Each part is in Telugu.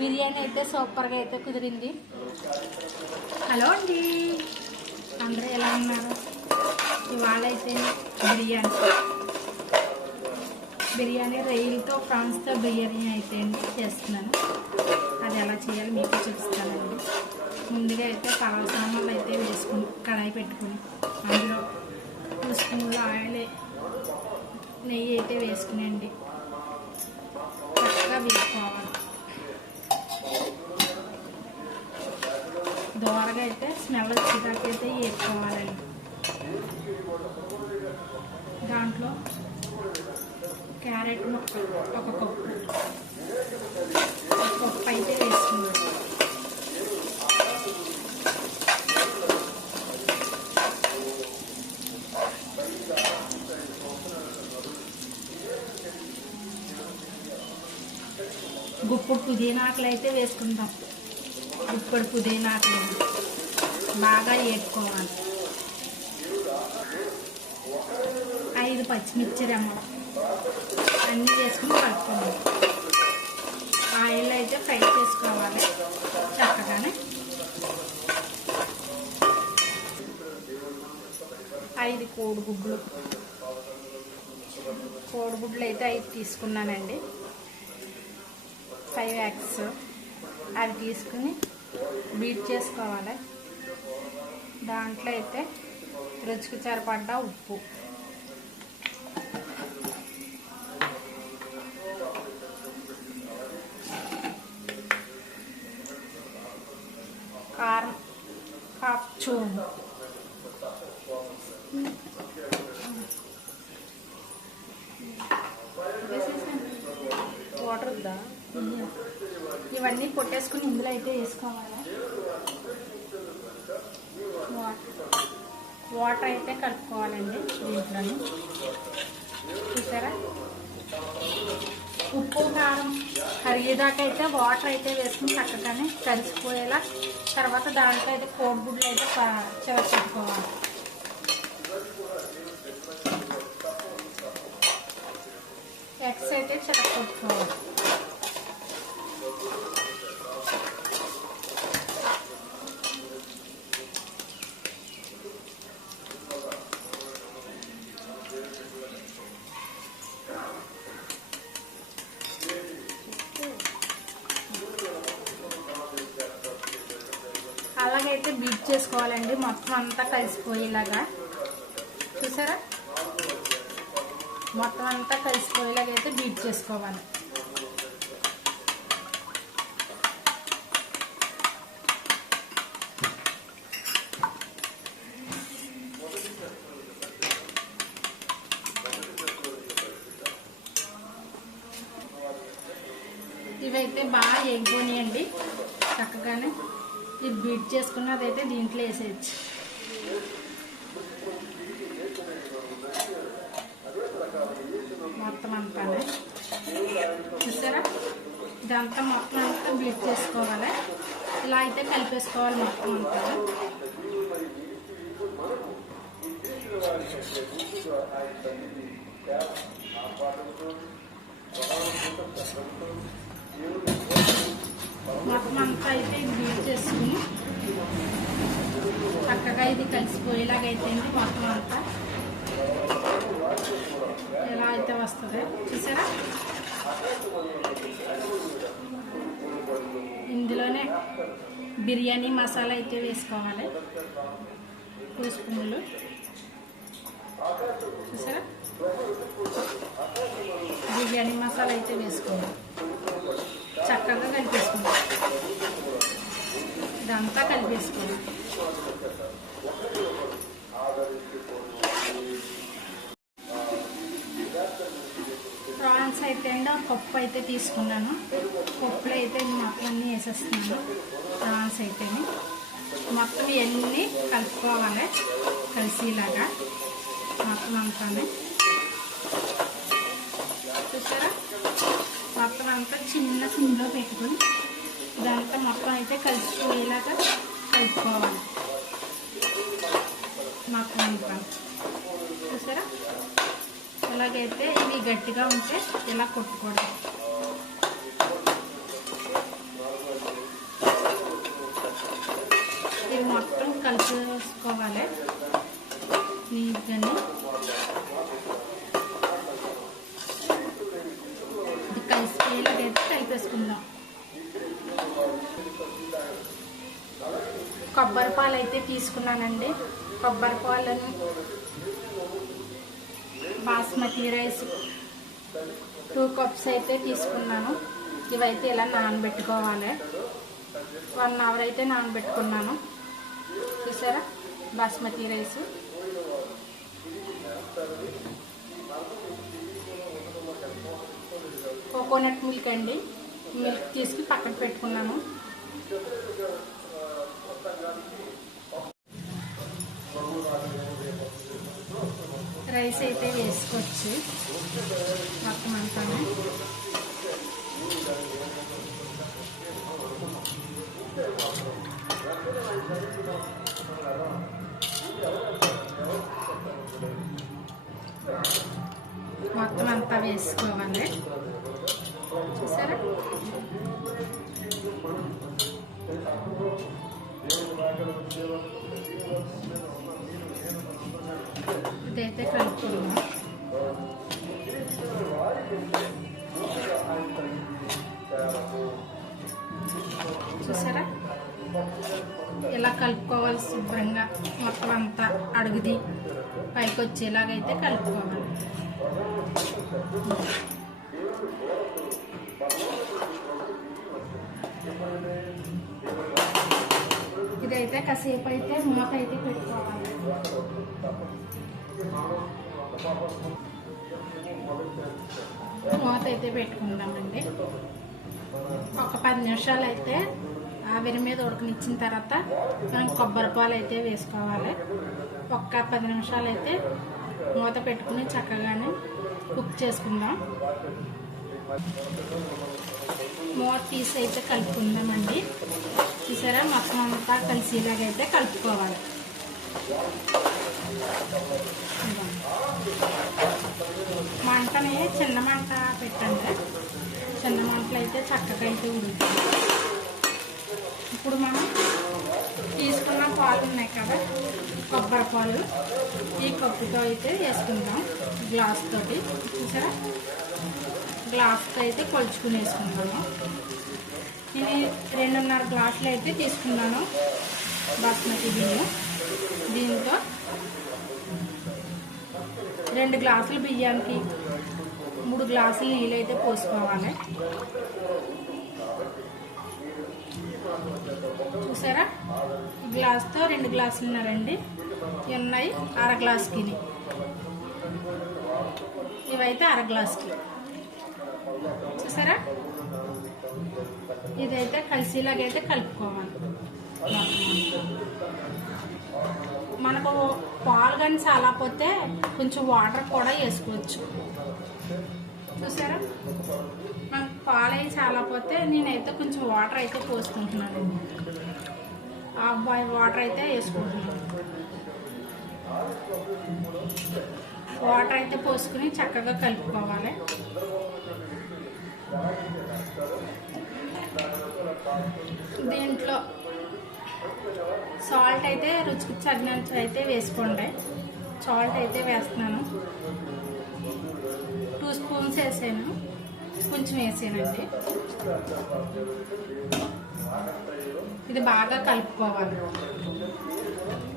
బిర్యానీ అయితే సూపర్గా అయితే కుదిరింది. హలో అండి, అందరూ ఎలా ఉన్నారు? ఇవాళ అయితే బిర్యానీ రొయ్యలతో ప్రాన్స్తో బిర్యానీ అయితే చేస్తున్నాను. అది ఎలా చేయాలి మీకు చూపిస్తానండి. ముందుగా అయితే పలావ్ సామాన్లు అయితే వేసుకుని కడాయి పెట్టుకుని అందులో 2 స్పూన్ల ఆయిల్ నెయ్యి అయితే వేసుకునండి చక్కగా వేసుకోవాలి. దోరగా అయితే స్మెల్ వచ్చేటట్టయితే వేసుకోవాలండి. దాంట్లో క్యారెట్ ముక్కలు 1 కప్పు అయితే వేసుకున్నాను. గుప్పుడు పుదీనాకులు అయితే వేసుకుంటాం. గుప్పుడు పుదీనాకులు బాగా వేసుకోవాలి. 5 పచ్చిమిర్చి రెమ్మలు అన్నీ వేసుకుని కలుపుకోవాలి. ఆయిల్ అయితే ఫ్రై చేసుకోవాలి చక్కగానే. 5 కోడిగుడ్లు అయితే 5 తీసుకున్నానండి. 5 eggs అవి తీసుకుని బీట్ చేసుకోవాలి. దాంట్లో అయితే రుచికి సరిపడ్డ ఉప్పు, కారం, కాప్చూన్, వాటర్ వద్దా, ఇవన్నీ పొట్టేసుకుని ఇందులో అయితే వేసుకోవాలి. వాటర్ అయితే కలుపుకోవాలండి. దీంట్లోని చూసారా, ఉప్పు కారం కరిగేదాకా అయితే వాటర్ అయితే వేసుకుని చక్కగానే కలిసిపోయేలా. తర్వాత దాంట్లో అయితే కోడిగుడ్లు అయితే చివరి ఎగ్స్ అయితే చిరగొట్టుకోవాలి. అలాగైతే బీట్ చేసుకోవాలండి మొత్తం అంతా కలిసిపోయేలాగా. చూసారా, మొత్తం అంతా కలిసిపోయేలాగైతే బీట్ చేసుకోవాలి. ఇవైతే బాగా ఎగిపోనియండి చక్కగానే. ఇది బీట్ చేసుకున్నదైతే దీంట్లో వేసేయచ్చు. మొత్తం అంతా చూసారా, ఇదంతా మొత్తం అంతా బీట్ చేసుకోవాలి. ఇలా అయితే కలిపేసుకోవాలి మొత్తం అంతా. మొత్తం అంతా అయితే బీట్ చేసుకుని చక్కగా ఇది కలిసిపోయేలాగైతే మొత్తం అంతా ఎలా అయితే వస్తుంది చూసారా. బిర్యానీ మసాలా అయితే వేసుకోవాలి 2 స్పూన్లు. చూసారా, బిర్యానీ మసాలా అయితే వేసుకోవాలి. చక్కగా కలిపేసుకోవాలి. ఇదంతా కలిపేసుకోవాలి. ప్రాన్స్ అయితే అండి పప్పు అయితే తీసుకున్నాను. పప్పులో అయితే మొత్తం అన్నీ వేసేస్తున్నాను. ప్రాన్స్ అయితే మొత్తం ఇవన్నీ కలుపుకోవాలి కలిసిలాగా మొత్తం అంతా. చూసారా, మొత్తం అంతా చిన్న సిమ్లో పెట్టుకుని ఇదంతా మొత్తం అయితే కలిసిపోయేలాగా కలుపుకోవాలి మొత్తం అంతా. చూసారా, ఇలాగైతే ఇవి గట్టిగా ఉంటే ఇలా కొట్టుకోవడం. ఇది మొత్తం కలిపేసుకోవాలి నీట్గాని. ఇది కలిసిపోయేలాగైతే కలిపేసుకుందాం. కొబ్బరి పాలు అయితే తీసుకున్నానండి. కొబ్బరి పాలను బాస్మతి రైస్ 2 కప్స్ అయితే తీసుకున్నాను. ఇవైతే ఇలా నానబెట్టుకోవాలి. 1 అవర్ అయితే నానబెట్టుకున్నాను. చూసారా, బాస్మతి రైస్. కోకోనట్ మిల్క్ అండి, మిల్క్ తీసుకుని పక్కన పెట్టుకున్నాను. రైస్ అయితే వేసుకోవచ్చు మొత్తం అంతా. మొత్తం అంతా వేసుకోవాలి. చూసారా, ఇదైతే కలుపుకుందాం. చూసారా, ఇలా కలుపుకోవాలి శుభ్రంగా. మొత్తం అంతా అడుగుది పైకి వచ్చేలాగైతే కలుపుకోవాలి. ఇదైతే కాసేపు అయితే మూత అయితే పెట్టుకోవాలి. మూత అయితే పెట్టుకుందామండి. ఒక 10 నిమిషాలు అయితే ఆవిరి మీద ఉడకనిచ్చిన తర్వాత మనం కొబ్బరి పాలు అయితే వేసుకోవాలి. ఒక్క 10 నిమిషాలు అయితే మూత పెట్టుకుని చక్కగానే కుక్ చేసుకుందాం. మూత తీసి అయితే కలుపుకుందామండి. చూసారా, మొత్తం అంతా కలిసిలాగైతే కలుపుకోవాలి. మంటని చిన్న మంట పెట్టండి. చిన్న మంటలు అయితే చక్కగా అయితే ఉడుకుతుంది. ఇప్పుడు మనం తీసుకున్న పాలు ఉన్నాయి కదా, కొబ్బరి పాలు, ఈ కప్పుతో అయితే వేసుకుందాం. గ్లాస్ తోటి. చూసారా, గ్లాస్తో అయితే కొలుచుకుని వేసుకుంటాము. నేను 2.5 గ్లాసులు అయితే తీసుకున్నాను బాస్మతి బియ్యం. దీంతో 2 గ్లాసులు బియ్యానికి 3 గ్లాసులు నీళ్ళు అయితే పోసుకోవాలి. చూసారా, గ్లాస్తో 2 గ్లాసులున్నారండి. ఉన్నాయి 1/2 గ్లాసుకి. ఇవైతే 1/2 గ్లాసుకి. చూసారా, ఇదైతే కలిసిలాగైతే కలుపుకోవాలి. మనకు పాలు కానీ చాలాపోతే కొంచెం వాటర్ కూడా వేసుకోవచ్చు. చూసారా, మనకు పాలు అవి చాలాపోతే నేనైతే కొంచెం వాటర్ అయితే పోసుకుంటున్నానండి. ఆ బాయ్ వాటర్ అయితే వేసుకుంటున్నాను. వాటర్ అయితే పోసుకుని చక్కగా కలుపుకోవాలి. దీంట్లో సాల్ట్ అయితే రుచికి తగినంత అయితే వేసుకోండి. సాల్ట్ అయితే వేస్తున్నాను. 2 స్పూన్స్ వేసాను, కొంచెం వేసానండి. ఇది బాగా కలుపుకోవాలి.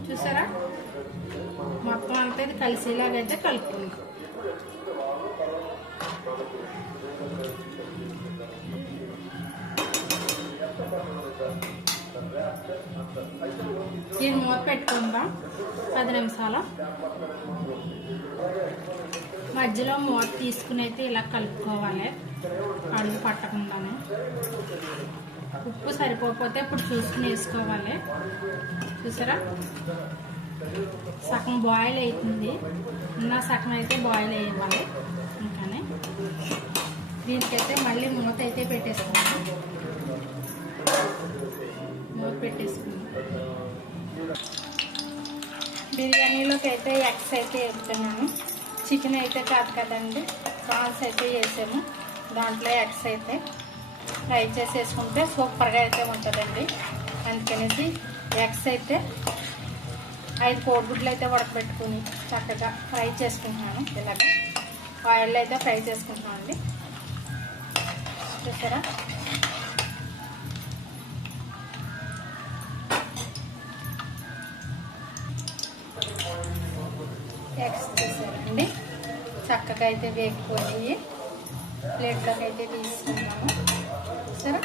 చూసారా, మొత్తం అంతా ఇది కలిసేలాగైతే కలుపుకుందాం. దీన్ని మూత పెట్టుకుందాం 10 నిమిషాలు. మధ్యలో మూత తీసుకుని అయితే ఇలా కలుపుకోవాలి, అడుగు పట్టకుండానే. ఉప్పు సరిపోకపోతే ఇప్పుడు చూసుకుని వేసుకోవాలి. చూసారా, సగం బాయిల్ అవుతుంది, ఉన్న సగం అయితే బాయిల్ అయ్యాలి. ఇంకానే దీనికైతే మళ్ళీ మూత అయితే పెట్టేసుకున్నాం. మూత పెట్టేసుకున్నాం. బిర్యానీలోకి అయితే ఎగ్స్ అయితే వేస్తున్నాను. చికెన్ అయితే కాదు కదండి, ప్రాన్స్ అయితే వేసాము. దాంట్లో ఎగ్స్ అయితే ఫ్రై చేసి వేసుకుంటే సూపర్గా అయితే ఉంటుందండి. అందుకనేసి ఎగ్స్ అయితే 5 కోడిగుడ్లు అయితే ఉడకబెట్టుకుని చక్కగా ఫ్రై చేసుకుంటున్నాను. ఇలాగ ఆయిల్లో అయితే ఫ్రై చేసుకుంటున్నాను అండి. చూసారా, ఎగ్స్ చూసారండి చక్కగా అయితే వేగిపోయి ప్లేట్లోకి అయితే తీసుకున్నాము. చూసారా,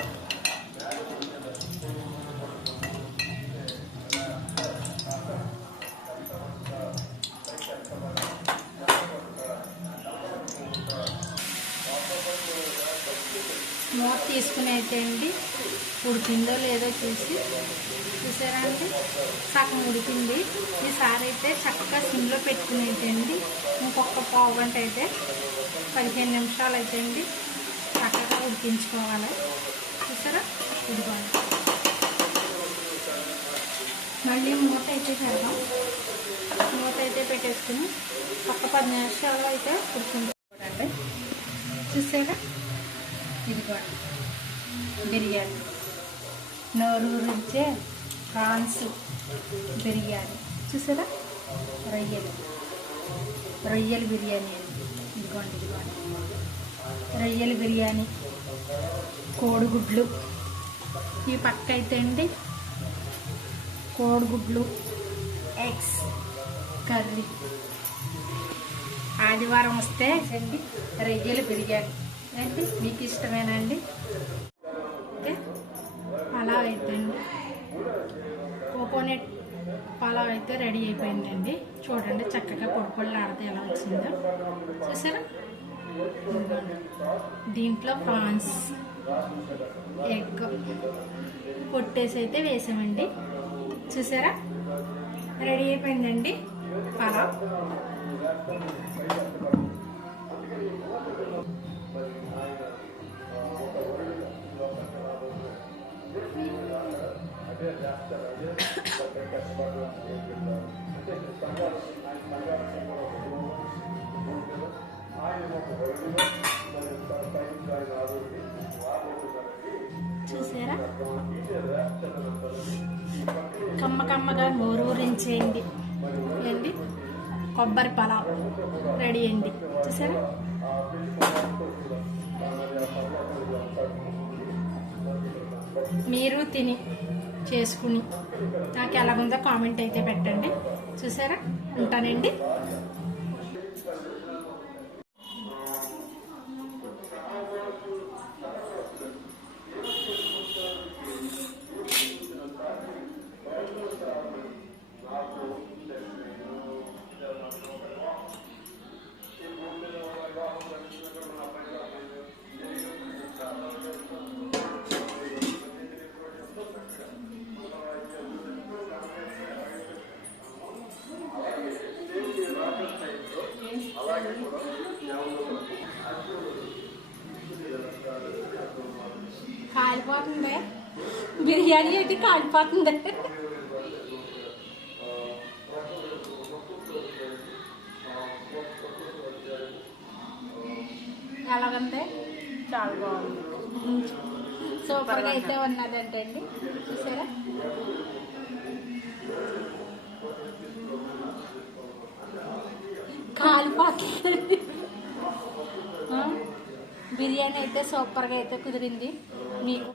మూత తీసుకుని అయితే అండి ఉడికిందో లేదో చూసారా అండి, సగం ఉడికింది. ఈసారి అయితే చక్కగా సిమ్లో పెట్టుకుని అయితే అండి ఇంకొక పావు గంట అయితే 15 నిమిషాలు అయితే అండి చక్కగా ఉడికించుకోవాలి. చూసారా, ఉడికోవాలి. మళ్ళీ మూత అయితే పెడదాం. మూత అయితే పెట్టేసుకుని ఒక 10 నిమిషాలు అయితే ఉడికించుకోవాలండి. చూసారా, ఇదిగోండి బిర్యానీ, నోరూరించే ప్రాన్స్ బిర్యానీ. చూసారా, రొయ్యల బిర్యానీ అండి. ఇదిగోండి రొయ్యల బిర్యానీ, కోడిగుడ్లు. ఈ పక్క అయితే అండి కోడిగుడ్లు ఎగ్స్ కర్రీ. ఆదివారం వస్తే అండి రొయ్యల బిర్యానీ అంటే మీకు ఇష్టమేనండి. ఓకే, పలావ్ అయితే అండి కోకోనట్ పలావ్ అయితే రెడీ అయిపోయిందండి. చూడండి చక్కగా పొడి ఆడితే ఎలా వచ్చిందో. చూసారా, దీంట్లో ప్రాన్స్ ఎగ్ కొట్టేసి అయితే వేసామండి. చూసారా, రెడీ అయిపోయిందండి పలావ్. చూసారా, కమ్మగా నోరూరించేయండి ఏంటి కొబ్బరి పలావ్ రెడీ అండి. చూసారా, మీరు తిని చేసుకుని నాకు ఎలాగుందో కామెంట్ అయితే పెట్టండి. చూసారా, ఉంటానండి. కాలిపోతుంది బిర్యానీ అయితే కాలిపోతుంది. అలాగంటే చాలా బాగుంది, సూపర్గా అయితే ఉన్నదంటే అండి. చూసారా, కాలిపోతుంది. బిర్యానీ అయితే సూపర్గా అయితే కుదిరింది. మీకు